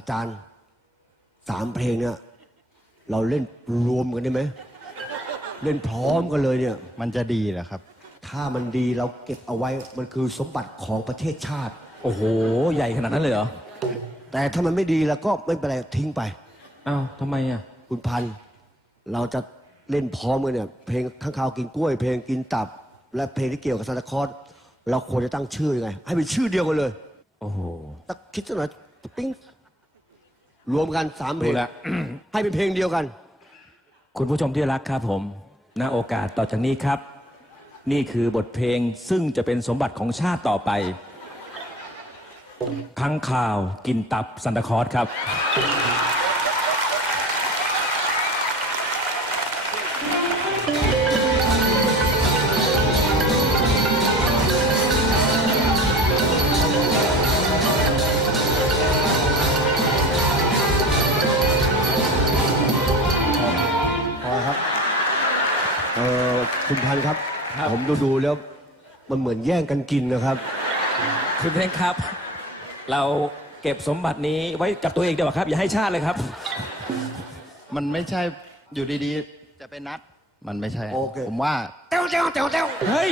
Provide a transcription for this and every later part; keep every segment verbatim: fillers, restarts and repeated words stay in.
จารย์สามเพลงเนี่ยเราเล่นรวมกันได้ไหมเล่นพร้อมกันเลยเนี่ยมันจะดีเหรอครับถ้ามันดีเราเก็บเอาไว้มันคือสมบัติของประเทศชาติโอ้โหใหญ่ขนาดนั้นเลยเหรอแต่ถ้ามันไม่ดีแล้วก็ไม่เป็นไรทิ้งไปอ้าวทำไมอ่ะคุณพันธุ์เราจะเล่นพร้อมกันเนี่ยเพลงข้างคาวกินกล้วยเพลงกินตับและเพลงที่เกี่ยวกับซานตาคลอสเราควรจะตั้งชื่อยังไงให้เป็นชื่อเดียวกันเลยโอ้โหตักคิดสักหน่อยปิ้งรวมกันสามเพลงให้เป็นเพลงเดียวกันคุณผู้ชมที่รักครับผมณโอกาสต่อจากนี้ครับนี่คือบทเพลงซึ่งจะเป็นสมบัติของชาติต่อไปค้างคาวกินตับซานตาคลอสครับเออคุณพันธุ์ครับผมดูดูแล้วมันเหมือนแย่งกันกินนะครับคุณเท่งครับเราเก็บสมบัตินี้ไว้กับตัวเองดีกว่าครับอย่าให้ชาติเลยครับมันไม่ใช่อยู่ดีๆจะไปนัดมันไม่ใช่ผมว่าเต้าเต้าเต้าเต้าเฮ้ย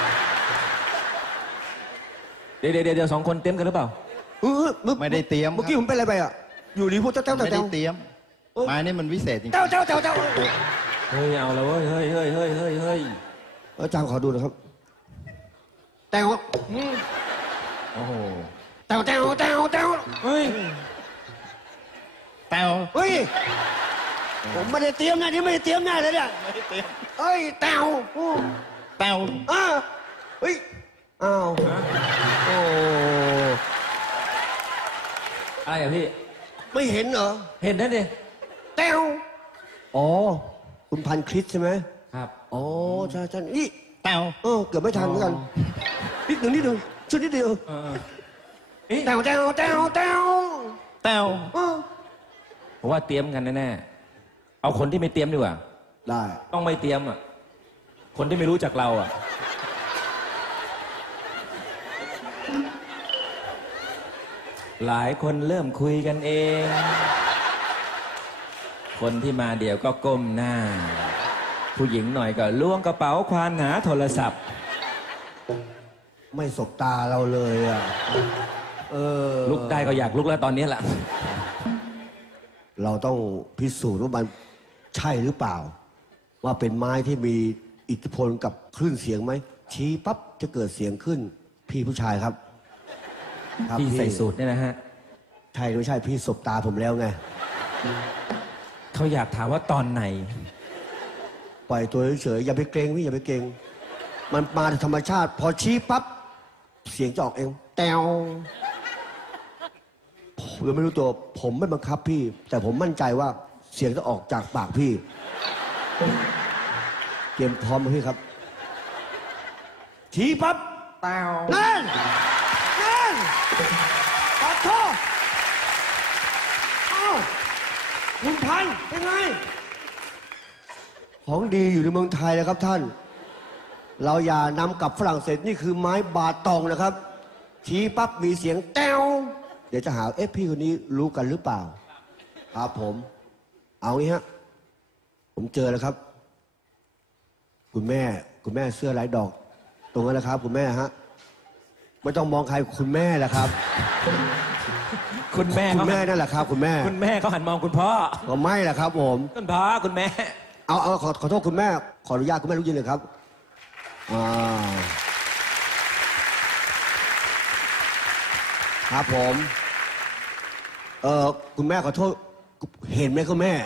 เดี๋ยวเดี๋ยวเดี๋ยวสองคนเตรียมกันหรือเปล่าเออไม่ได้เตรียมเมื่อกี้ผมเป็นอะไรไปอ่ะอยู่ดีพูดเต้าเต้าเต้าไม่ได้เตรียมไม้นี่มันวิเศษจริงเต้าเต้าเต้าเต้าเฮ้ยเอาแล้วเว้ยเฮ้ยเฮ้ยเฮ้ยเฮ้ยเฮ้ยอาจารย์ขอดูนะครับเต้าโอ้โหเต้าเต้าเต้าเต้าเฮ้ยเต้าเฮ้ยผมไม่ได้เตรียมนะนี่ไม่ได้เตรียมแน่เลยเนี่ยไม่ได้เตรียมเฮ้ยเต้าเต้าอ้าเฮ้ยอ้าวโอ้อะไรอ่ะพี่ไม่เห็นเหรอเห็นนั่นดิเต้าอ๋อคุณพันคริสใช่ไหมครับอ๋อใช่ใช่นี่เต้าเออเกือบไม่ทันเหมือนกันนิดหนึ่งนิดหนึ่งชุดนิดเดียวเต้าเต้าเต้าเต้าเต้าผมว่าเตรียมกันแน่ๆเอาคนที่ไม่เตรียมดีกว่าได้ต้องไม่เตรียมอ่ะคนที่ไม่รู้จักเราอ่ะหลายคนเริ่มคุยกันเองคนที่มาเดี๋ยวก็ก้มหน้าผู้หญิงหน่อยก็ล้วงกระเป๋าควานหาโทรศัพท์ไม่สบตาเราเลยอ่ะเออลุกได้ก็อยากลุกแล้วตอนนี้แหละเราต้องพิสูจน์ว่ามันใช่หรือเปล่าว่าเป็นไม้ที่มีอิทธิพลกับคลื่นเสียงไหมชี้ปั๊บจะเกิดเสียงขึ้นพี่ผู้ชายครับพี่ใส่สูตรเนี่ยนะฮะใช่ไม่ใช่พี่สบตาผมแล้วไงเขาอยากถามว่าตอนไหนปล่อยตัวเฉยๆอย่าไปเกรงพี่อย่าไปเกรงมันมาธรรมชาติพอชี้ปั๊บเสียงจะออกเองแตวเราไม่รู้ตัวผมไม่บังคับพี่แต่ผมมั่นใจว่าเสียงจะออกจากปากพี่เตรียมพร้อมพี่ครับชี้ปั๊บแตวนั่นนั่นขอโทษอ้าวคุณพันธุ์เป็นไงของดีอยู่ในเมืองไทยนะครับท่านเราอย่านำกลับฝรั่งเศสนี่คือไม้บาตองนะครับชี้ปั๊บมีเสียงแต้วเดี๋ยวจะหาเอ๊ะพี่คนนี้รู้กันหรือเปล่าครับผมเอางี้ฮะผมเจอแล้วครับคุณแม่คุณแม่เสื้อลายดอกตรงนั้นนะครับคุณแม่ฮะไม่ต้องมองใครคุณแม่แหละครับคุณแม่คุณแม่นั่นแหละครับคุณแม่คุณแม่เขาหันมองคุณพ่อก็ไม่แหละครับผมคุณพ่อคุณแม่เอาเอาขอขอโทษคุณแม่ขออนุญาตคุณแม่ลุกยืนเลยครับอ่าครับผมเออคุณแม่ขอโทษเห็นไหมคุณแม่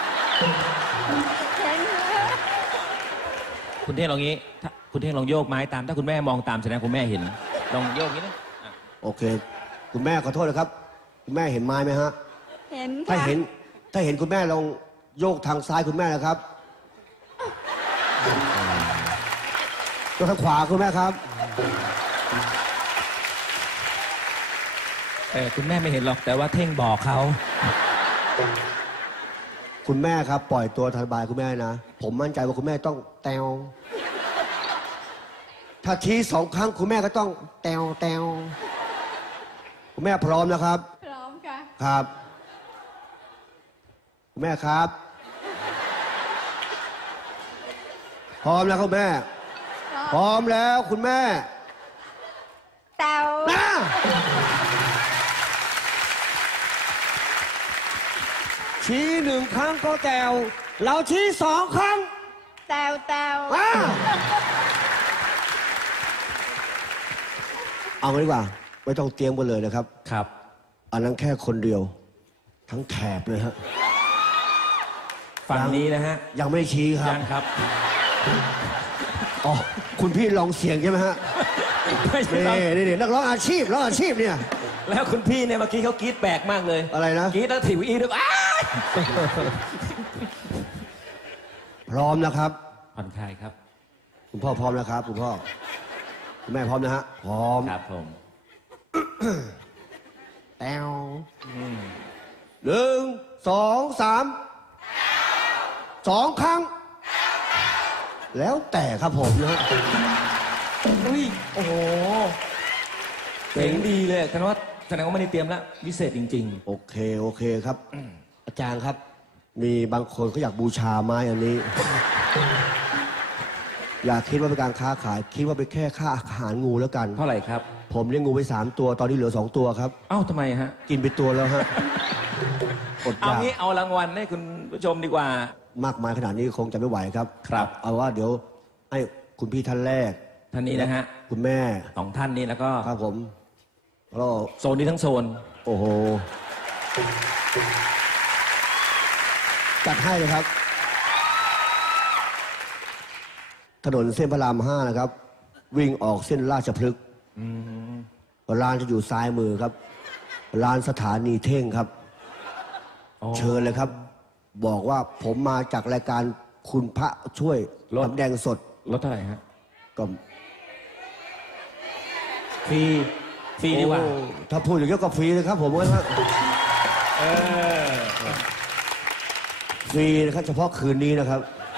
คุณเท่งลองงี้คุณเท่งลองโยกไม้ตามถ้าคุณแม่มองตามแสดงคุณแม่เห็นลองโยกนี้นะโอเคคุณแม่ขอโทษนะครับคุณแม่เห็นไม้ไหมฮะเห็นถ้าเห็นถ้าเห็นคุณแม่ลองโยกทางซ้ายคุณแม่นะครับโยกทางขวาคุณแม่ครับเออคุณแม่ไม่เห็นหรอกแต่ว่าเท่งบอกเขาคุณแม่ครับปล่อยตัวสบายคุณแม่นะผมมั่นใจว่าคุณแม่ต้องแตวถ้าชี้สองครั้งคุณแม่ก็ต้องแตวแตวคุณแม่พร้อมนะครับพร้อมค่ะครับคุณแม่ครับ พร้อมแล้วคุณแม่ พร้อมแล้วคุณแม่แต้วนะชี้หนึ่งครั้งก็แตวเราชี้สองครั้งแต้วแต้วอ่ะเอางี้ดีกว่า ไม่ต้องเตรียมกันเลยนะครับครับอันนั้นแค่คนเดียว ทั้งแถบเลยฮะฝั่งนี้นะฮะยังไม่ชี้ครับยังครับอ๋อ คุณพี่ลองเสียงใช่ไหมฮะไม่ใช่นี่ครับนี่นี่นักร้องอาชีพนักร้องอาชีพเนี่ยแล้วคุณพี่เนี่ยเมื่อกี้เขากรี๊ดแปลกมากเลยอะไรนะกรี๊ดแล้วถีบอีกด้วยอ้ายพร้อมนะครับผ่อนคลายครับคุณพ่อพร้อมนะครับ คุณพ่อ คุณแม่พร้อมนะฮะ พร้อมครับผมแตวหนึ่ง สอง สาม สองครั้ง แล้วแต่ครับผมนะอุ้ย โอ้โหเสียงดีเลยแสดงว่าแสดงว่าไม่ได้เตรียมแล้ววิเศษจริงโอเค โอเคครับ อาจารย์ครับ มีบางคนเขาอยากบูชาไม้อันนี้ อยากคิดว่าเป็นการค้าขาย คิดว่าเป็นแค่ค่าอาหารงูแล้วกันๆ เท่าไหร่ครับผมเลี้ยงงูไปสามตัว ตอนนี้เหลือสองตัวครับเอ้าทำไมฮะกินไปตัวแล้วฮะอดอเอายากงี้เอารางวัลให้คุณผู้ชมดีกว่ามากมายขนาดนี้คงจะไม่ไหวครับครับเอาว่าเดี๋ยวให้คุณพี่ท่านแรกท่านนี้นะฮะคุณแม่สองท่านนี้แล้วก็ครับผมแล้วก็โซนนี้ทั้งโซนโอ้โห จัดให้เลยครับ ถนนเส้นพระรามห้านะครับ วิ่งออกเส้นราชพฤกษ์ร้านจะอยู่ซ้ายมือครับ ร้านสถานีเท่งครับอ๋อเชิญเลยครับ บอกว่าผมมาจากรายการคุณพระช่วยรถน้ำแดงสดลดเท่าไหร่ฮะก็ฟรี ฟรีดีกว่าโอ้ถ้าพูดอย่างนี้ก็ฟรีเลยครับ ผมว่าครับฟรีนะครับเฉพาะคืนนี้นะครับ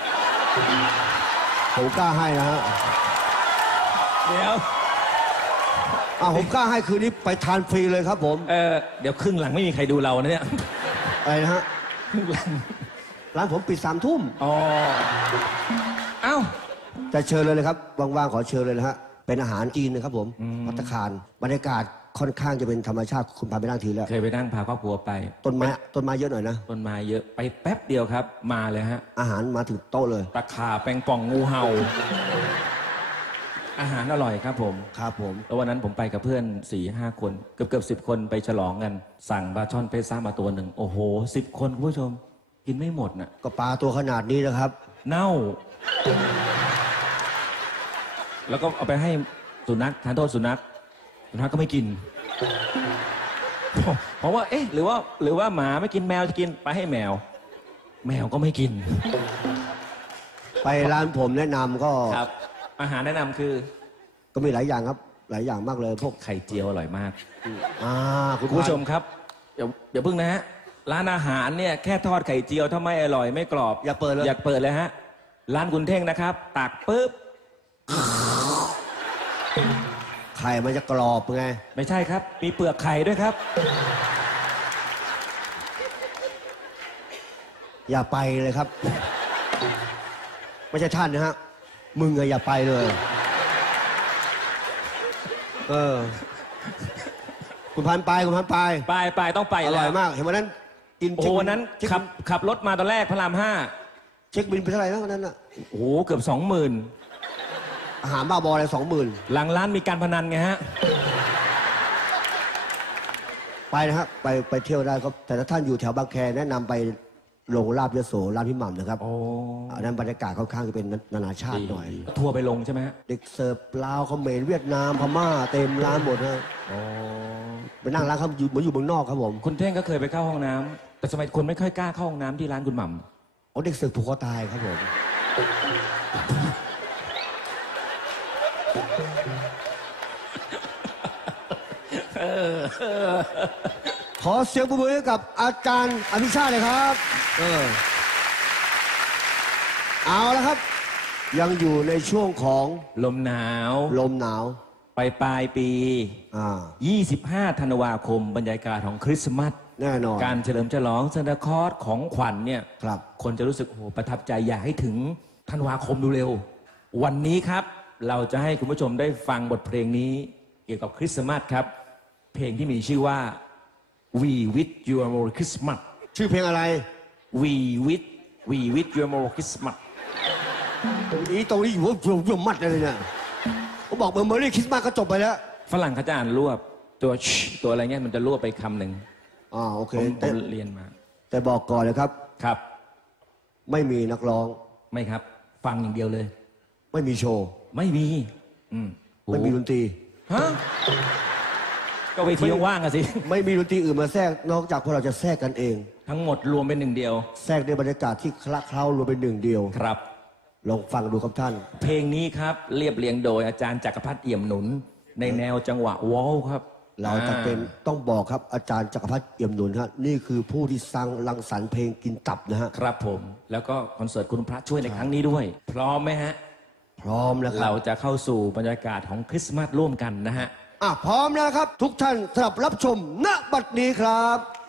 ผมกล้าให้นะฮะเดี๋ยวอ่ะผมกล้าให้คืนนี้ไปทานฟรีเลยครับ ผมเออเดี๋ยวครึ่งหลังไม่มีใครดูเรานะเนี่ยอะไรนะฮะครึ่งหลังร้านผมปิดสามทุ่มอ๋อ เอ้าแต่เชิญเลยนะครับว่างๆขอเชิญเลยนะฮะเป็นอาหารจีนนะครับ ผมภัตตาคารบรรยากาศค่อนข้างจะเป็นธรรมชาติคุณพาไปนั่งทีแล้วเคยไปนั่งพาครอบครัวไปต้นไม้ต้นไม้เยอะหน่อยนะต้นไม้เยอะไปแป๊บเดียวครับ มาเลยฮะอาหารมาถึงโต๊ะเลยตะขาบแปงป่องงูเห่า อาหารอร่อยครับผมครับผมแล้ววันนั้นผมไปกับเพื่อนสี่ห้าคน เกือบเกือบสิบคนไปฉลองกัน สั่งปลาช่อนเพชรซ่ามาตัวหนึ่ง โอ้โหสิบคนคุณผู้ชม กินไม่หมดน่ะก็ปลาตัวขนาดนี้นะครับเน่า แล้วก็เอาไปให้สุนัขทานโทษสุนัขสุนัขก็ไม่กิน เพราะว่า เอ๊ะ หรือว่า หรือว่าหมาไม่กินแมวจะกินไปให้แมว แมวก็ไม่กินไปร้านผมแนะนำก็ครับ อาหารแนะนำคือก็มีหลายอย่างครับ หลายอย่างมากเลยพวกไข่เจียวอร่อยมากอ่าคุณคุณผู้ชมครับ เดี๋ยวเดี๋ยวพึ่งนะฮะ ร้านอาหารเนี่ยแค่ทอดไข่เจียวถ้าไม่อร่อยไม่กรอบอย่าเปิดเลยอยากเปิดเลยฮะ ร้านคุณเท่งนะครับ ตักปุ๊บไข่มันจะกรอบไงไม่ใช่ครับ มีเปลือกไข่ด้วยครับอย่าไปเลยครับ ไม่ใช่ท่านนะฮะ มึงอะอย่าไปเลย เออ คุณพันไปคุณพันไปไปไปต้องไปอร่อยแล้วมาก เห็นวันนั้น กินโอ้โหวันนั้นเช็คขับขับรถมาตอนแรกพระรามห้าเช็คบินไปเท่าไหร่นะวันนั้นอะโอ้โหเกือบสองหมื่นอาหารบ้าบออะไรสองหมื่นหลังร้านมีการพนันไงฮะไปนะฮะไปไปเที่ยวได้ครับ แต่ถ้าท่านอยู่แถวบางแคแนะนำไปลงลาบยโสร้านพี่หม่ำนะครับโอ้อันนั้นบรรยากาศค่อนข้างจะเป็นนานาชาติหน่อยทัวร์ไปลงใช่ไหมฮะเด็กเสิร์ฟลาวเขมรเวียดนามพม่าเต็มร้านหมดฮะโอ้ไปนั่งร้านเขาอยู่เหมือนอยู่เมืองนอกครับผมคุณเท่งก็เคยไปเข้าห้องน้ำแต่สมัยคนไม่ค่อยกล้าเข้าห้องน้ำที่ร้านคุณหม่ำโอ้เด็กเสิร์ฟผูกคอตายครับผม ขอเสียงปรบมือให้กับอาจารย์อภิชาติเลยครับเออเอาแล้วครับ ยังอยู่ในช่วงของลมหนาวลมหนาวไปปลายปีอ่ายี่สิบห้า ธันวาคม บรรยากาศของคริสต์มาสแน่นอนการเฉลิมฉลองซานตาคลอสของขวัญเนี่ยครับคนจะรู้สึกโอ้โหประทับใจอยากให้ถึงธันวาคมเร็วๆวันนี้ครับเราจะให้คุณผู้ชมได้ฟังบทเพลงนี้เกี่ยวกับคริสต์มาสครับ เพลงที่มีชื่อว่า We Wish You a Merry Christmas ชื่อเพลงอะไร We Wish We Wish You a Merry Christmas อีตรงนี้อยู่ว่าโยมมัดเลยเนี่ยเขาบอกเมอร์รี่คริสต์มาสก็จบไปแล้วฝรั่งเขาจะอ่านรวบตัวชตัวอะไรเงี้ยมันจะรวบไปคำหนึ่งอ่าโอเคผมผแต่มเรียนมาแต่บอกก่อนเลยครับครับไม่มีนักร้องไม่ครับ ฟังอย่างเดียวเลยไม่มีโชว์ไม่มี อืมโอ้ไม่มีดนตรีฮะก็เวทีว่างๆอะสิไม่มีดนตรีอื่นมาแทรกนอกจากพวกเราจะแทรกกันเองทั้งหมดรวมเป็นหนึ่งเดียวแทรกในบรรยากาศที่คละเคล้ารวมเป็นหนึ่งเดียวครับลองฟังดูครับท่านเพลงนี้ครับเรียบเรียงโดยอาจารย์จักรพัฒน์เอี่ยมหนุน ในแนวจังหวะวอลครับเราจะเป็นต้องบอกครับอาจารย์จักรพัฒน์เอี่ยมหนุนครับนี่คือผู้ที่สร้างรังสรรค์เพลงกินตับนะฮะครับผม แล้วก็คอนเสิร์ตคุณพระช่วยในครั้งนี้ด้วย พร้อมไหมฮะพร้อมแล้วครัเราบจะเข้าสู่บรรยากาศของคริสต์มาสร่วมกันนะฮะอ่ะพร้อมแล้วครับ ทุกท่านสำหรับรับชมณบัดนี้ครับ